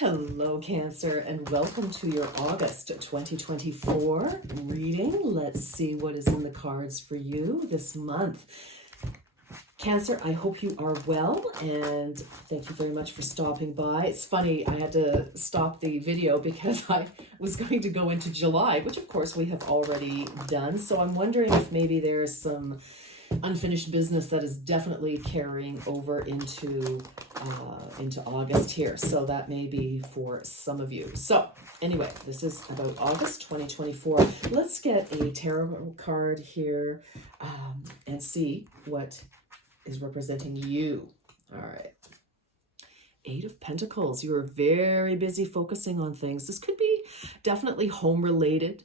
Hello, Cancer, and welcome to your August 2024 reading. Let's see what is in the cards for you this month. Cancer, I hope you are well, and thank you very much for stopping by. It's funny, I had to stop the video because I was going to go into July, which of course we have already done. So I'm wondering if maybe there's some unfinished business that is definitely carrying over into August here. So that may be for some of you. So anyway, this is about August 2024. Let's get a tarot card here and see what is representing you. All right. Eight of Pentacles. You are very busy focusing on things. This could be definitely home related.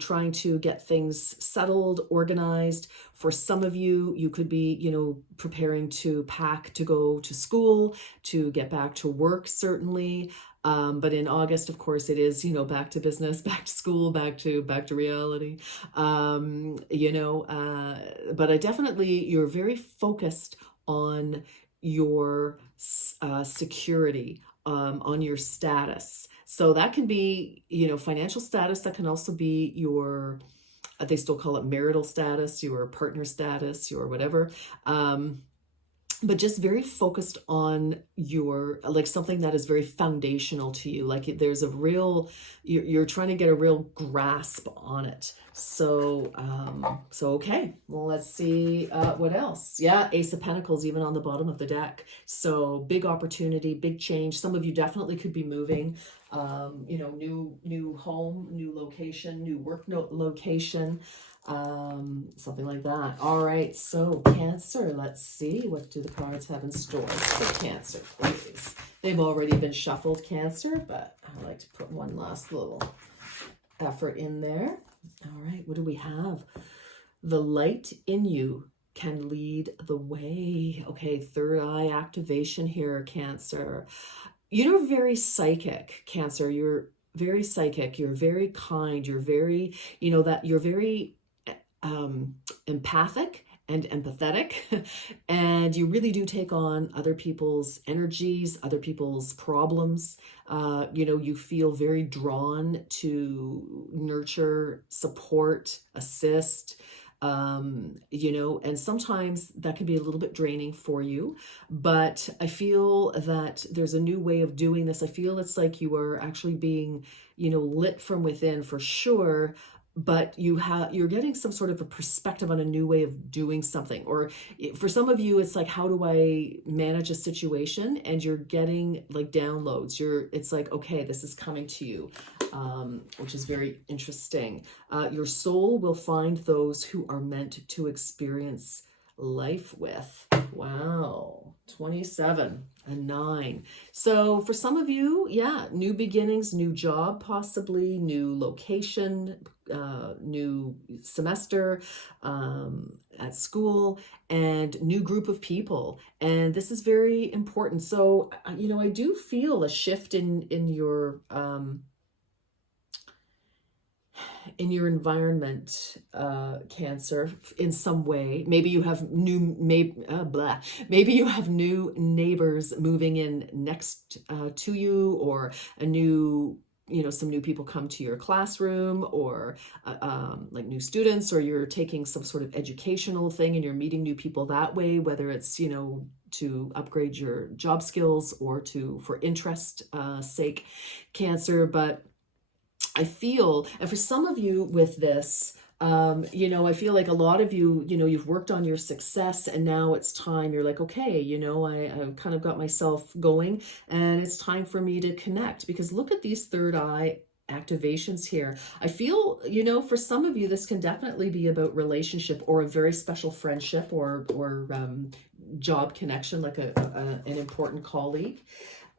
Trying to get things settled, organized. For some of you, you could be, preparing to pack to go to school, to get back to work, certainly. But in August, of course, it is, back to business, back to school, back to reality. But I definitely, you're very focused on your security, on your status. So that can be, financial status. That can also be your, they still call it marital status, your partner status, your whatever. But just very focused on your, like something that is very foundational to you. Like there's a real, you're trying to get a real grasp on it. So, okay, well, let's see what else. Yeah, Ace of Pentacles, even on the bottom of the deck. So big opportunity, big change. Some of you definitely could be moving, new home, new location, new work location. Something like that. All right, so Cancer, let's see, what do the cards have in store for Cancer, please? They've already been shuffled, Cancer, but I like to put one last little effort in there. All right, what do we have? The light in you can lead the way. Okay, third eye activation here, Cancer. You're very psychic, Cancer. You're very psychic. You're very kind. You're very, you're very empathic and empathetic, and you really do take on other people's energies, other people's problems. You feel very drawn to nurture, support, assist, and sometimes that can be a little bit draining for you, but I feel that there's a new way of doing this. I feel it's like you are actually being, lit from within for sure, but you're getting some sort of a perspective on a new way of doing something. Or for some of you, it's like, how do I manage a situation? And you're getting like downloads. It's like, okay, this is coming to you, which is very interesting. Your soul will find those who are meant to experience life with. Wow, 27 and 9. So for some of you, yeah, new beginnings, new job, possibly new location, new semester at school, and new group of people. And this is very important. So, I do feel a shift in your environment, Cancer, in some way. Maybe you have maybe you have new neighbors moving in next to you, or a new, some new people come to your classroom, or like new students, or you're taking some sort of educational thing and you're meeting new people that way, whether it's, to upgrade your job skills or for interest sake, Cancer. But I feel, and for some of you with this, I feel like a lot of you, you've worked on your success, and now it's time. You're like, okay, I've kind of got myself going, and it's time for me to connect. Because look at these third eye activations here. I feel, for some of you, this can definitely be about relationship, or a very special friendship, or job connection, like an important colleague.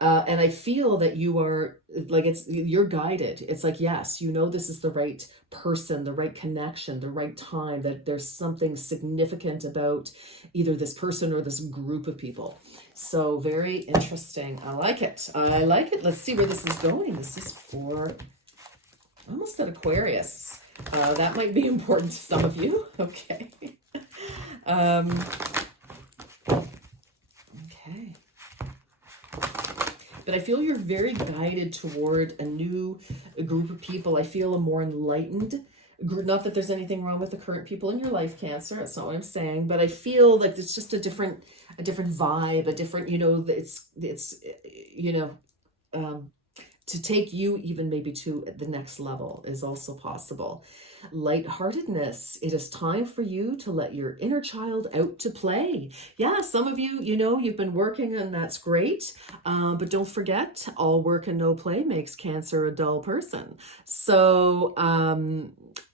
And I feel that you are like, you're guided. It's like, yes, this is the right person, the right connection, the right time, that there's something significant about either this person or this group of people. So very interesting. I like it. Let's see where this is going. This is for, I almost said Aquarius. That might be important to some of you. Okay. Okay. but I feel you're very guided toward a new group of people. I feel a more enlightened group. Not that there's anything wrong with the current people in your life, Cancer. That's not what I'm saying. But I feel like it's just a different vibe, a different, it's you know, to take you even maybe to the next level is also possible. Lightheartedness. It is time for you to let your inner child out to play. Yeah, some of you, you've been working and that's great. But don't forget, all work and no play makes Cancer a dull person. So,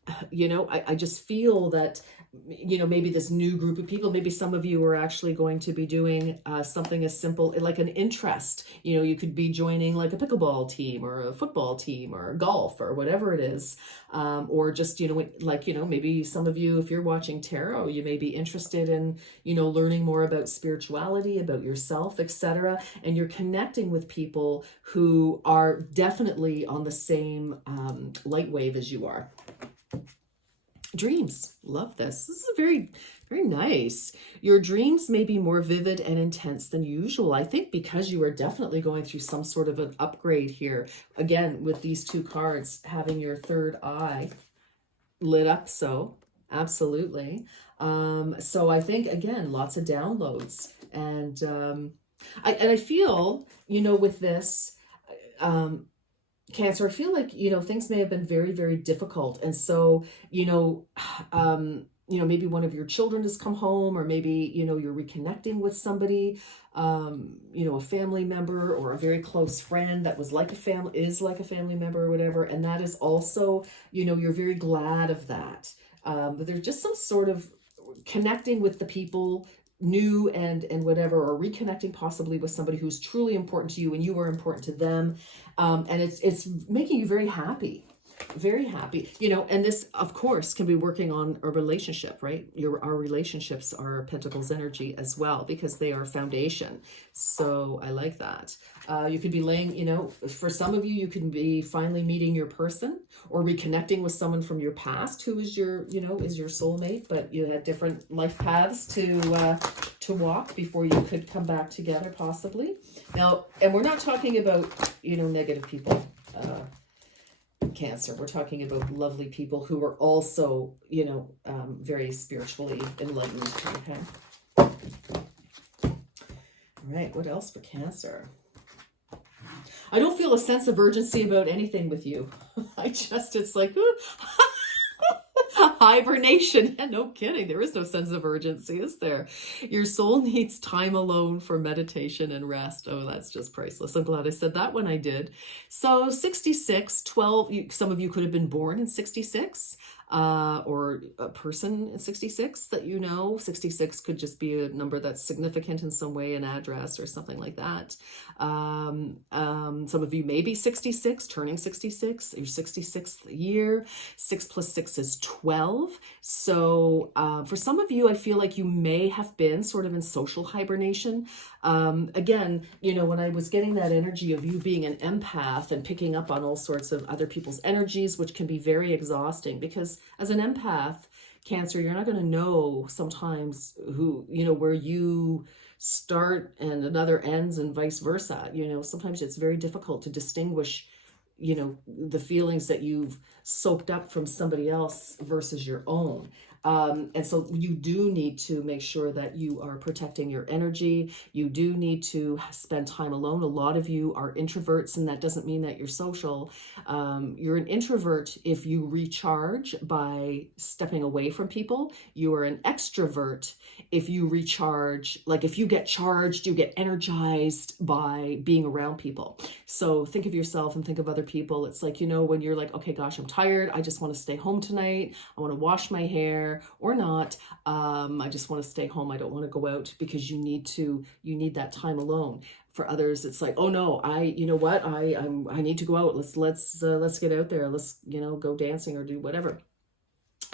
I just feel that maybe this new group of people, maybe some of you are actually going to be doing something as simple like an interest. You could be joining like a pickleball team or a football team or golf or whatever it is. Or just, maybe some of you, if you're watching tarot, you may be interested in, learning more about spirituality, about yourself, etc. And you're connecting with people who are definitely on the same light wave as you are. Dreams. Love this. This is very, very nice. Your dreams may be more vivid and intense than usual. I think because you are definitely going through some sort of an upgrade here. Again, with these two cards, having your third eye lit up. So absolutely. So I think, again, lots of downloads. And I feel, with this, Cancer, I feel like, things may have been very, very difficult. And so, maybe one of your children has come home, or maybe, you're reconnecting with somebody, a family member or a very close friend that was like a family, is like a family member or whatever. And that is also, you're very glad of that. But there's just some sort of connecting with the people new and whatever, or reconnecting possibly with somebody who's truly important to you and you are important to them. And it's making you very happy, and this of course can be working on a relationship, right? Our relationships are Pentacles energy as well, because they are foundation. So I like that. You could be laying, for some of you, you can be finally meeting your person or reconnecting with someone from your past who is your, is your soulmate, but you had different life paths to walk before you could come back together possibly. Now, and we're not talking about, negative people, Cancer. We're talking about lovely people who are also, very spiritually enlightened. Okay. All right. What else for Cancer? I don't feel a sense of urgency about anything with you. It's like hibernation. Yeah, no kidding. There is no sense of urgency, is there? Your soul needs time alone for meditation and rest. Oh, that's just priceless. I'm glad I said that when I did. So 66, 12, some of you could have been born in 66. Or a person in 66 that 66 could just be a number that's significant in some way, an address or something like that. Some of you may be 66, turning 66, your 66th year. 6 plus 6 is 12. So for some of you, I feel like you may have been sort of in social hibernation. Again, when I was getting that energy of you being an empath and picking up on all sorts of other people's energies, which can be very exhausting, because as an empath, Cancer, you're not going to know sometimes where you start and another ends and vice versa. Sometimes it's very difficult to distinguish, the feelings that you've soaked up from somebody else versus your own. And so you do need to make sure that you are protecting your energy. You do need to spend time alone. A lot of you are introverts, and that doesn't mean that you're social. You're an introvert if you recharge by stepping away from people. You are an extrovert if you recharge, like if you get charged, you get energized by being around people. So think of yourself and think of other people. It's like, when you're like, okay, gosh, I'm tired. I just want to stay home tonight. I want to wash my hair or not. I just want to stay home. I don't want to go out, because you need that time alone. For others, it's like, oh no, I need to go out. Let's get out there. Let's, go dancing or do whatever.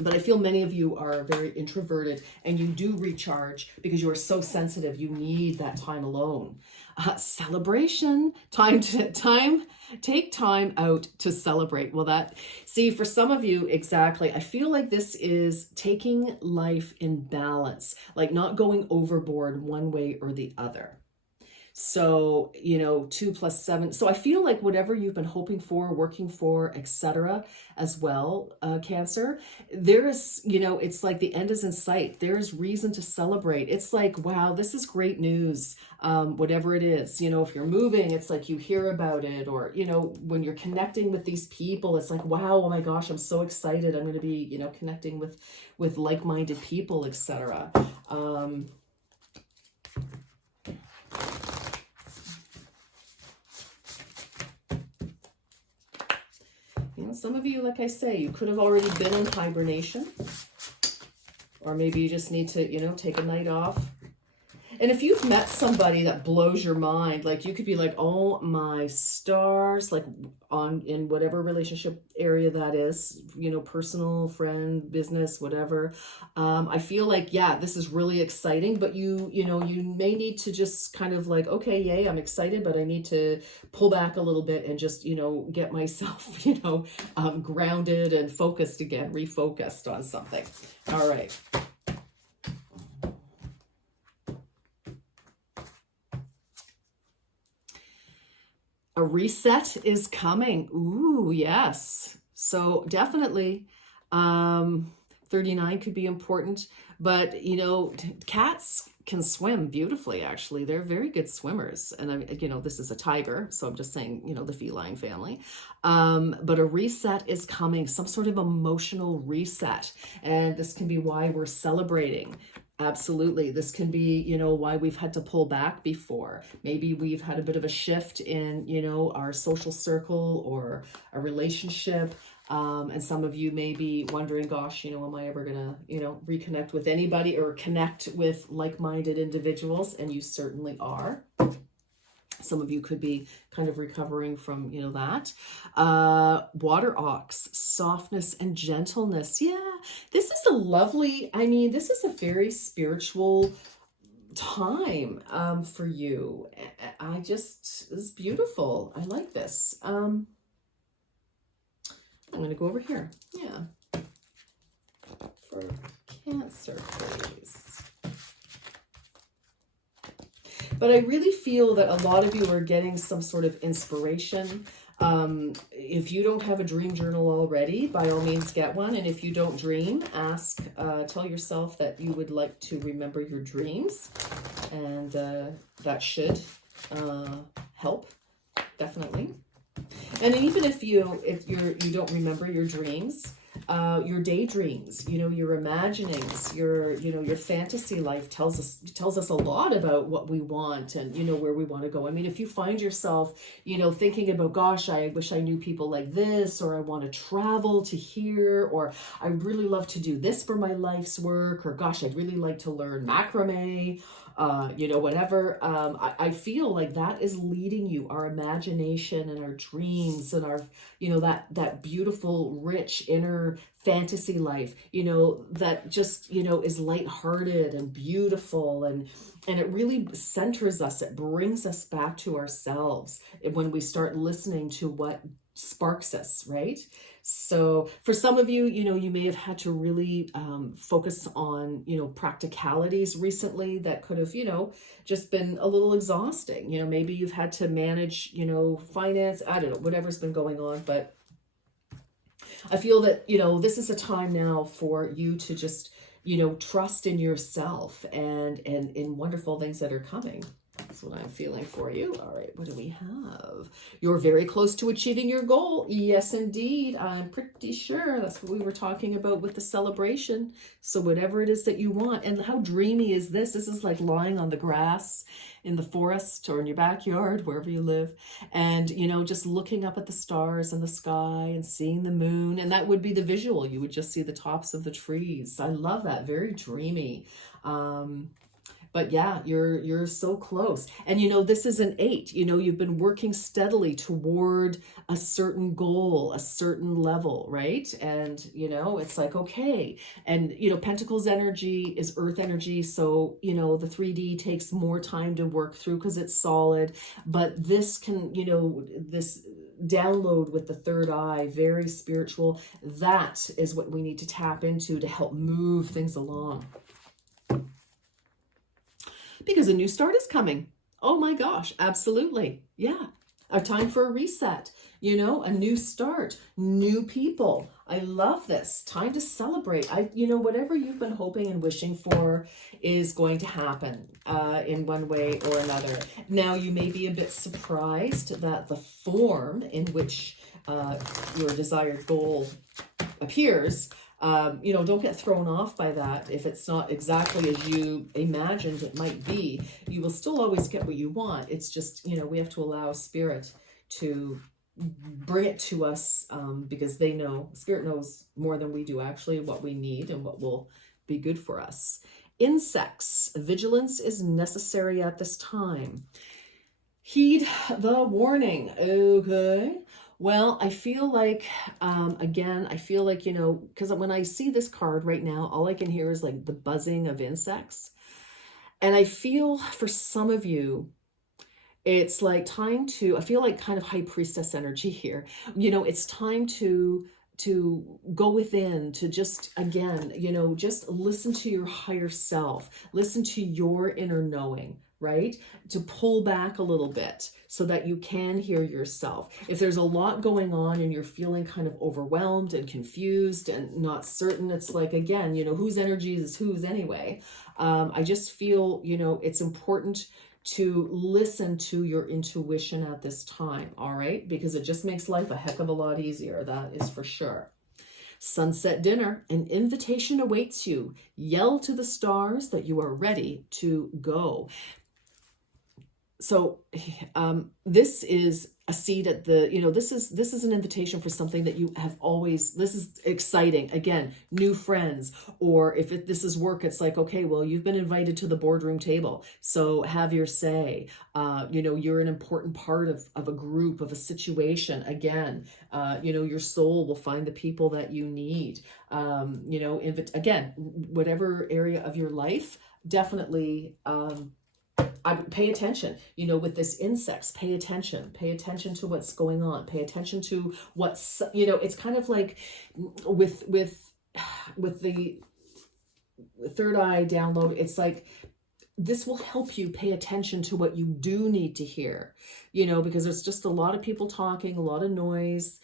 But I feel many of you are very introverted, and you do recharge because you are so sensitive. You need that time alone. Celebration, take time out to celebrate. Well, for some of you, exactly. I feel like this is taking life in balance, like not going overboard one way or the other. So, 2 plus 7. So I feel like whatever you've been hoping for, working for, etc., as well, Cancer, there is, it's like the end is in sight. There is reason to celebrate. It's like, wow, this is great news. Whatever it is, if you're moving, it's like you hear about it, or, when you're connecting with these people, it's like, wow, oh my gosh, I'm so excited. I'm going to be, connecting with like-minded people, etc. Some of you, like I say, you could have already been in hibernation, or maybe you just need to, take a night off. And if you've met somebody that blows your mind, like you could be like, oh my stars, like in whatever relationship area that is, personal, friend, business, whatever. I feel like, yeah, this is really exciting, but you may need to just kind of like, okay, yay, I'm excited, but I need to pull back a little bit and just, get myself, grounded and focused again, refocused on something. All right. A reset is coming. Ooh, yes. So definitely, 39 could be important, but cats can swim beautifully, actually. They're very good swimmers. And this is a tiger, so I'm just saying, the feline family. But a reset is coming, some sort of emotional reset. And this can be why we're celebrating. Absolutely. This can be, why we've had to pull back before. Maybe we've had a bit of a shift in, our social circle or a relationship. And some of you may be wondering, gosh, am I ever going to, reconnect with anybody or connect with like-minded individuals? And you certainly are. Some of you could be kind of recovering from, that. Water ox, softness and gentleness. Yeah, this is a lovely, this is a very spiritual time for you. It's beautiful. I like this. I'm going to go over here. Yeah. For Cancer, please. But I really feel that a lot of you are getting some sort of inspiration. If you don't have a dream journal already, by all means get one. And if you don't dream, tell yourself that you would like to remember your dreams. And that should help, definitely. And even if you don't remember your dreams, your daydreams, your imaginings, your fantasy life tells us a lot about what we want and, where we want to go. If you find yourself, thinking about, gosh, I wish I knew people like this, or I want to travel to here, or I really love to do this for my life's work, or gosh, I'd really like to learn macrame, whatever. I feel like that is leading you, our imagination and our dreams and our, that beautiful, rich inner fantasy life, that just, is lighthearted and beautiful. And it really centers us. It brings us back to ourselves when we start listening to what sparks us, right? So for some of you, you may have had to really focus on, practicalities recently that could have, just been a little exhausting. Maybe you've had to manage, finance, I don't know, whatever's been going on. But I feel that, this is a time now for you to just, trust in yourself and in wonderful things that are coming. That's what I'm feeling for you. All right, what do we have? You're very close to achieving your goal. Yes, indeed. I'm pretty sure that's what we were talking about with the celebration. So whatever it is that you want. And how dreamy is this? This is like lying on the grass in the forest or in your backyard, wherever you live. And, just looking up at the stars and the sky and seeing the moon. And that would be the visual. You would just see the tops of the trees. I love that. Very dreamy. But yeah, you're so close. And this is an 8. You've been working steadily toward a certain goal, a certain level, right? And it's like, okay. And Pentacles energy is earth energy, so the 3D takes more time to work through because it's solid. But this can, this download with the third eye, very spiritual, that is what we need to tap into to help move things along. Because a new start is coming. Oh my gosh, absolutely. Yeah. A time for a reset, you know, a new start, new people. I love this. Time to celebrate. Whatever you've been hoping and wishing for is going to happen in one way or another. Now, you may be a bit surprised that the form in which your desired goal appears, don't get thrown off by that. If it's not exactly as you imagined it might be, you will still always get what you want. It's just, we have to allow Spirit to bring it to us, because Spirit knows more than we do actually what we need and what will be good for us. Insects, vigilance is necessary at this time. Heed the warning. Okay. Well, I feel like, because when I see this card right now, all I can hear is like the buzzing of insects. And I feel for some of you, it's like I feel like kind of high priestess energy here. It's time to go within, to just, again, just listen to your higher self, listen to your inner knowing, right? To pull back a little bit so that you can hear yourself. If there's a lot going on and you're feeling kind of overwhelmed and confused and not certain, it's like, again, whose energy is whose anyway. I just feel, it's important to listen to your intuition at this time, all right? Because it just makes life a heck of a lot easier, that is for sure. Sunset dinner, an invitation awaits you. Yell to the stars that you are ready to go. So this is a seed at the, this is an invitation for something that you have always, this is exciting. Again, new friends, or if this is work, it's like, okay, well, you've been invited to the boardroom table. So have your say. You're an important part of a group, of a situation. Again, your soul will find the people that you need. Again, whatever area of your life, definitely, I pay attention, with this insects, pay attention to what's going on, pay attention to what's, it's kind of like with the third eye download. It's like, this will help you pay attention to what you do need to hear, because there's just a lot of people talking, a lot of noise.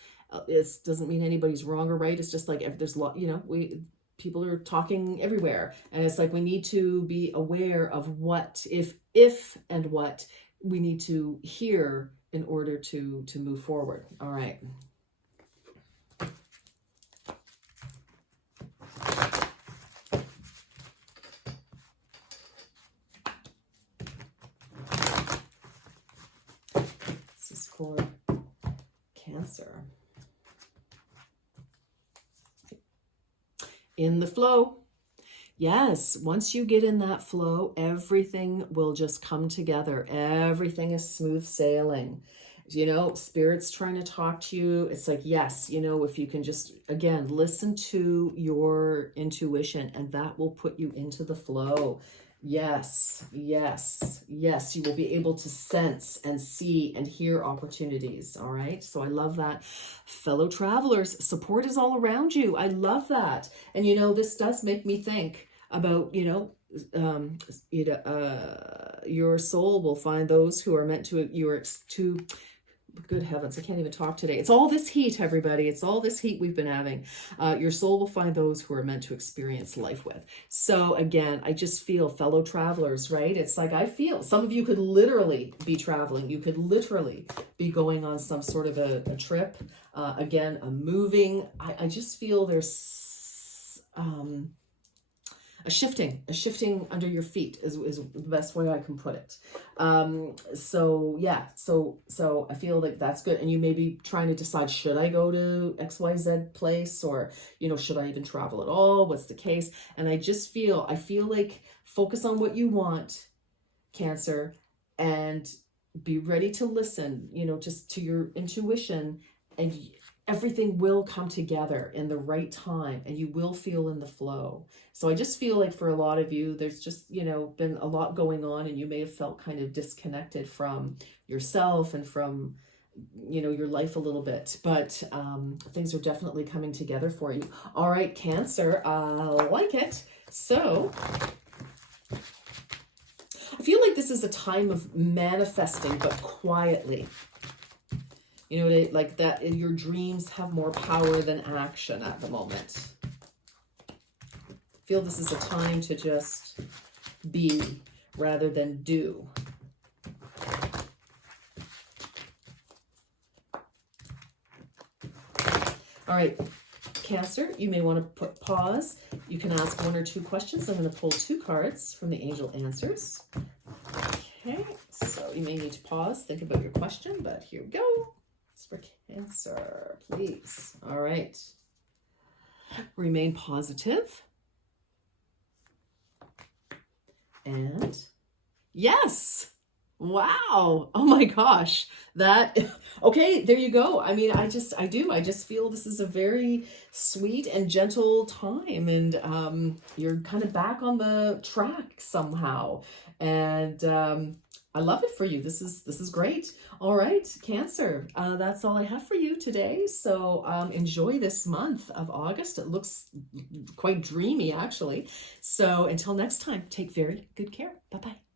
It doesn't mean anybody's wrong or right. It's just like, if there's a lot, people are talking everywhere, and it's like we need to be aware of what if and what we need to hear in order to move forward. All right. This is for Cancer. In the flow. Yes, once you get in that flow, everything will just come together. Everything is smooth sailing. Spirit's trying to talk to you. It's like, yes, if you can just, again, listen to your intuition, and that will put you into the flow. Yes, yes, yes. You will be able to sense and see and hear opportunities. All right. So I love that. Fellow travelers, support is all around you. I love that. And, this does make me think about, your soul will find those who are meant to, good heavens, I can't even talk today. It's all this heat, everybody. It's all this heat we've been having. Your soul will find those who are meant to experience life with. So again, I just feel fellow travelers, right? It's like, I feel some of you could literally be traveling. You could literally be going on some sort of a trip. Again, a moving. I just feel there's a shifting under your feet is the best way I can put it. So I feel like that's good. And you may be trying to decide, should I go to XYZ place, or, should I even travel at all? What's the case? And I feel like focus on what you want, Cancer, and be ready to listen, just to your intuition, and everything will come together in the right time, and you will feel in the flow. So I just feel like for a lot of you, there's just, been a lot going on, and you may have felt kind of disconnected from yourself and from, your life a little bit, but things are definitely coming together for you. All right, Cancer, I like it. So I feel like this this is a time of manifesting, but quietly. You know, like that, your dreams have more power than action at the moment. I feel this is a time to just be rather than do. All right, Cancer, you may want to pause. You can ask 1 or 2 questions. I'm going to pull 2 cards from the angel answers. Okay, so you may need to pause, think about your question, but here we go. It's for Cancer, please. All right. Remain positive. And yes. Wow. Oh my gosh. That, okay, there you go. I mean, I just feel this is a very sweet and gentle time, and you're kind of back on the track somehow. And I love it for you. This is great. All right, Cancer, that's all I have for you today. So enjoy this month of August. It looks quite dreamy, actually. So until next time, take very good care. Bye-bye.